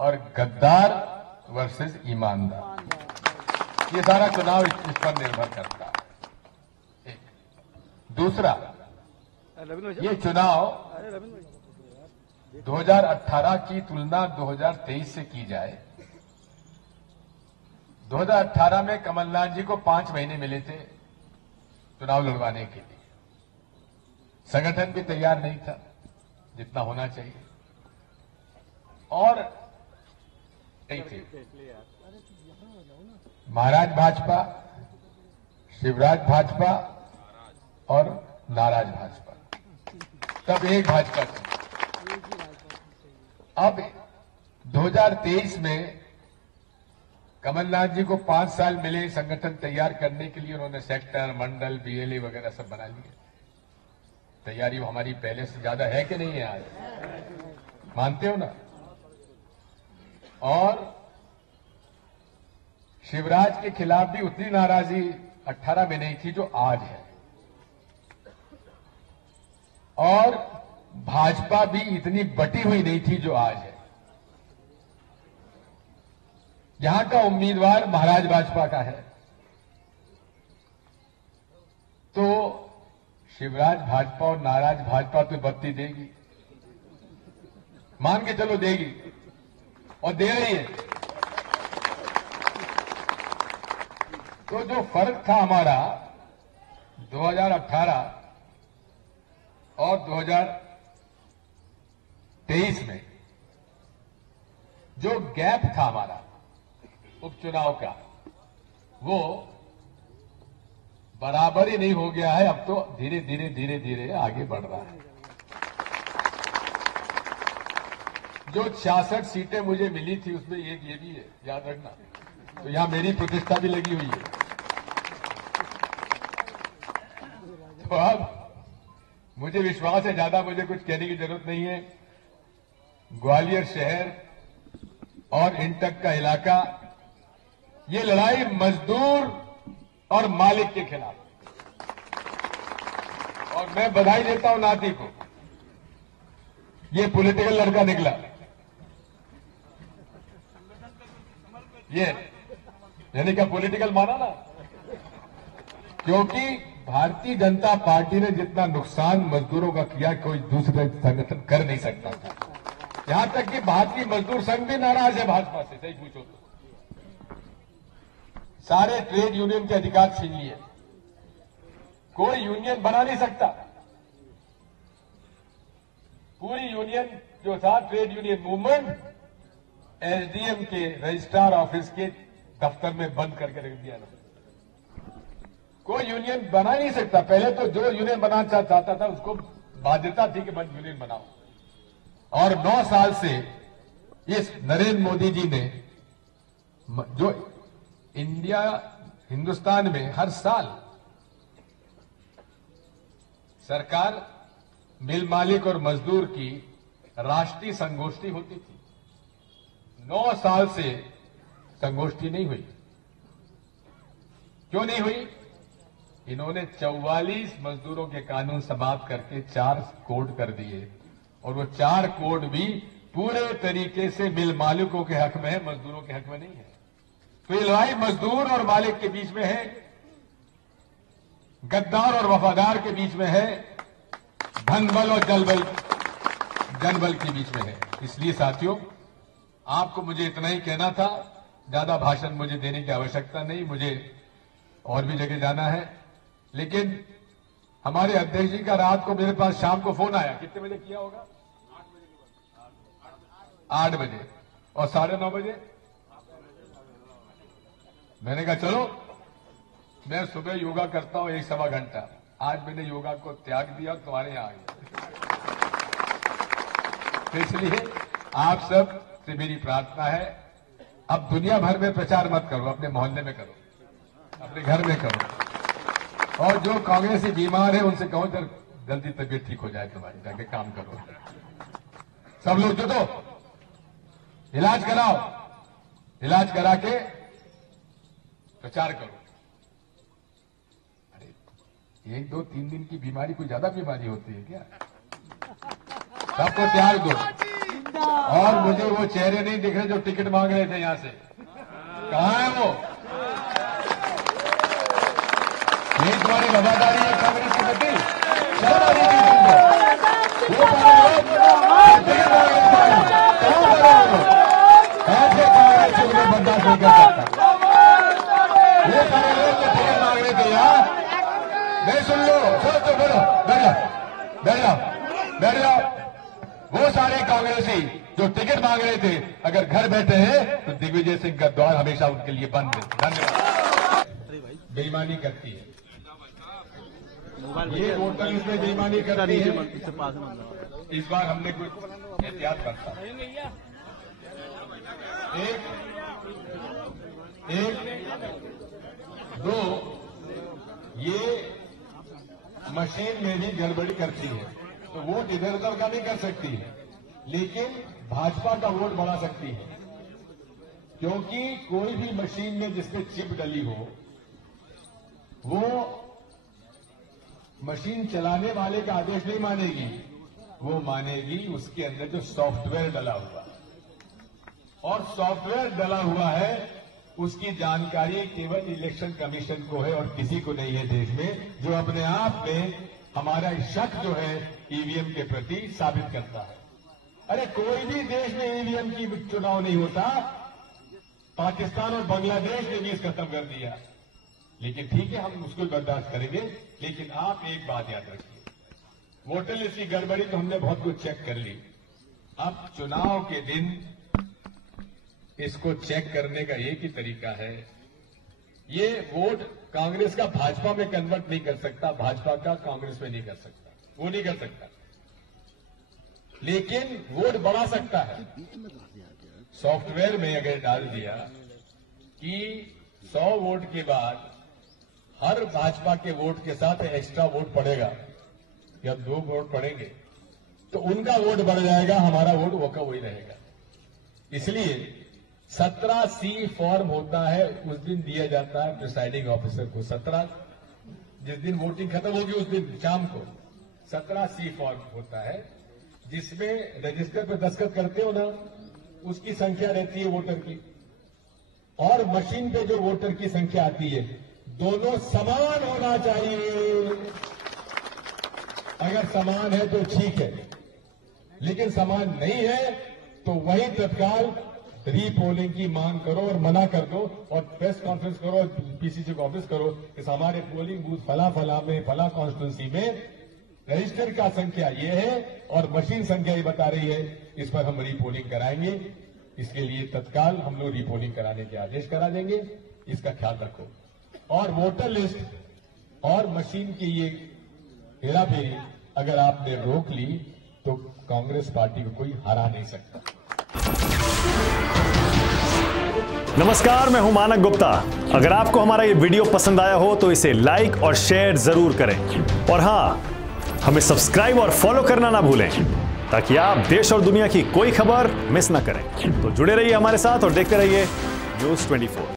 और गद्दार वर्सेस ईमानदार। ये सारा चुनाव इस पर निर्भर करता है। एक दूसरा, ये चुनाव 2018 की तुलना 2023 से की जाए। 2018 में कमलनाथ जी को 5 महीने मिले थे चुनाव लड़वाने के लिए। संगठन भी तैयार नहीं था जितना होना चाहिए, और नहीं थे महाराज भाजपा, शिवराज भाजपा और नाराज भाजपा, तब एक भाजपा थी। अब 2023 में कमलनाथ जी को 5 साल मिले संगठन तैयार करने के लिए। उन्होंने सेक्टर, मंडल, बीएलए वगैरह सब बना लिए। तैयारी हमारी पहले से ज्यादा है कि नहीं है आज? मानते हो ना? और शिवराज के खिलाफ भी उतनी नाराजगी 18 में नहीं थी जो आज है, और भाजपा भी इतनी बटी हुई नहीं थी जो आज है। यहां का उम्मीदवार महाराज भाजपा का है, तो शिवराज भाजपा और नाराज भाजपा तो बत्ती देगी, मान के चलो देगी, और दे रही है। तो जो फर्क था हमारा 2018 और 2023 में, जो गैप था हमारा उपचुनाव का, वो बराबर ही नहीं हो गया है। अब तो धीरे धीरे धीरे धीरे आगे बढ़ रहा है। जो 66 सीटें मुझे मिली थी उसमें एक ये भी है, याद रखना। तो यहां मेरी प्रतिष्ठा भी लगी हुई है। तो अब मुझे विश्वास है, ज्यादा मुझे कुछ कहने की जरूरत नहीं है। ग्वालियर शहर और इंटक का इलाका, ये लड़ाई मजदूर और मालिक के खिलाफ। और मैं बधाई देता हूं नाती को, ये पॉलिटिकल लड़का निकला। ये यानी क्या पॉलिटिकल माना ना, क्योंकि भारतीय जनता पार्टी ने जितना नुकसान मजदूरों का किया कोई दूसरा संगठन कर नहीं सकता था। यहां तक कि भारतीय मजदूर संघ भी नाराज है भाजपा से, सही पूछो तो। सारे ट्रेड यूनियन के अधिकार छीन लिए, कोई यूनियन बना नहीं सकता। पूरी यूनियन जो था ट्रेड यूनियन मूवमेंट, एसडीएम के रजिस्ट्रार ऑफिस के दफ्तर में बंद करके रख दिया ना। कोई यूनियन बना नहीं सकता। पहले तो जो यूनियन बनाना चाहता था उसको बाध्यता थी कि बंद यूनियन बनाओ। और 9 साल से इस नरेंद्र मोदी जी ने जो हिंदुस्तान में हर साल सरकार, मिल मालिक और मजदूर की राष्ट्रीय संगोष्ठी होती थी, 9 साल से संगोष्ठी नहीं हुई। क्यों नहीं हुई? इन्होंने 44 मजदूरों के कानून समाप्त करके 4 कोड कर दिए, और वो 4 कोड भी पूरे तरीके से मिल मालिकों के हक में है, मजदूरोों के हक में नहीं है। तो ये लड़ाई मजदूर और मालिक के बीच में है, गद्दार और वफादार के बीच में है, धनबल और जनबल के बीच में है। इसलिए साथियों, आपको मुझे इतना ही कहना था, ज्यादा भाषण मुझे देने की आवश्यकता नहीं, मुझे और भी जगह जाना है। लेकिन हमारे अध्यक्ष जी का रात को मेरे पास शाम को फोन आया। कितने बजे किया होगा? 8 बजे। और 9:30 बजे मैंने कहा चलो मैं सुबह योगा करता हूं 1-1.25 घंटा। आज मैंने योगा को त्याग दिया और तुम्हारे यहां आ गया। तो इसलिए आप सब से मेरी प्रार्थना है, अब दुनिया भर में प्रचार मत करो, अपने मोहल्ले में करो, अपने घर में करो। और जो कांग्रेसी बीमार है उनसे कहो जल्दी तबीयत ठीक हो जाए तुम्हारी, जाके काम करो। सब लोग जुटो, इलाज कराओ, इलाज करा के प्रचार करो। अरे 1-2-3 दिन की बीमारी कोई ज्यादा बीमारी होती है क्या? सबको त्याग दो। और मुझे वो चेहरे नहीं दिख रहे जो टिकट मांग रहे थे यहां से। कहां है वो? ये तुम्हारी वफादारी है कांग्रेस के प्रति? शर्म आ रही थी तुमको? वो सारे लोग टिकट मांग रहे थे, कहां गए वो? ऐसे कांग्रेस से उन्हें बर्दाश्त नहीं कर सकता। वो सारे लोग जो टिकट मांग रहे थे यार, नहीं सुन लो, सोच तो बोलो, बैठ जाओ, बैठ जाओ, बैठ जाओ। वो सारे कांग्रेसी जो टिकट मांग रहे थे अगर घर बैठे हैं तो दिग्विजय सिंह का द्वार हमेशा उनके लिए बंद है। धन्यवाद। बेईमानी करती है ये वोटर, इसमें बेईमानी करती है। इस बार हमने कुछ एहतियात बरता। एक दो, ये मशीन में भी गड़बड़ी करती है तो वोट इधर उधर का नहीं कर सकती है, लेकिन भाजपा का वोट बढ़ा सकती है। क्योंकि कोई भी मशीन में जिसमें चिप डली हो, वो मशीन चलाने वाले का आदेश नहीं मानेगी, वो मानेगी उसके अंदर जो सॉफ्टवेयर डला हुआ है। और सॉफ्टवेयर डला हुआ है उसकी जानकारी केवल इलेक्शन कमीशन को है और किसी को नहीं है देश में, जो अपने आप में हमारा शक जो है ईवीएम के प्रति साबित करता है। अरे कोई भी देश में ईवीएम की चुनाव नहीं होता। पाकिस्तान और बांग्लादेश ने भी खत्म कर दिया, लेकिन ठीक है हम उसको बर्दाश्त करेंगे। लेकिन आप एक बात याद रखिए, वोटर लिस्ट की गड़बड़ी तो हमने बहुत कुछ चेक कर ली। अब चुनाव के दिन इसको चेक करने का एक ही तरीका है, ये वोट कांग्रेस का भाजपा में कन्वर्ट नहीं कर सकता, भाजपा का कांग्रेस में नहीं कर सकता, वो नहीं कर सकता, लेकिन वोट बढ़ा सकता है। सॉफ्टवेयर में अगर डाल दिया कि 100 वोट के बाद हर भाजपा के वोट के साथ एक्स्ट्रा वोट पड़ेगा या 2 वोट पड़ेंगे तो उनका वोट बढ़ जाएगा, हमारा वोट वो का वही रहेगा। इसलिए 17C फॉर्म होता है, उस दिन दिया जाता है प्रिसाइडिंग ऑफिसर को। 17 जिस दिन वोटिंग खत्म होगी उस दिन शाम को 17C फॉर्म होता है, जिसमें रजिस्टर पे दस्तखत करते हो ना, उसकी संख्या रहती है वोटर की, और मशीन पे जो वोटर की संख्या आती है दोनों समान होना चाहिए। अगर समान है तो ठीक है, लेकिन समान नहीं है तो वही तत्काल रीपोलिंग की मांग करो और मना कर दो और प्रेस कॉन्फ्रेंस करो और पीसीसी को ऑफिस करो कि हमारे पोलिंग बूथ फला में फला कॉन्स्टिट्यूंसी में रजिस्टर का संख्या ये है और मशीन संख्या ये बता रही है, इस पर हम रीपोलिंग कराएंगे। इसके लिए तत्काल हम लोग रीपोलिंग कराने के आदेश करा देंगे, इसका ख्याल रखो। और वोटर लिस्ट और मशीन की ये हेराफेरी अगर आपने रोक ली तो कांग्रेस पार्टी को कोई हरा नहीं सकता। नमस्कार, मैं हूं मानक गुप्ता। अगर आपको हमारा ये वीडियो पसंद आया हो तो इसे लाइक और शेयर जरूर करें, और हां, हमें सब्सक्राइब और फॉलो करना ना भूलें ताकि आप देश और दुनिया की कोई खबर मिस ना करें। तो जुड़े रहिए हमारे साथ और देखते रहिए न्यूज़ 24।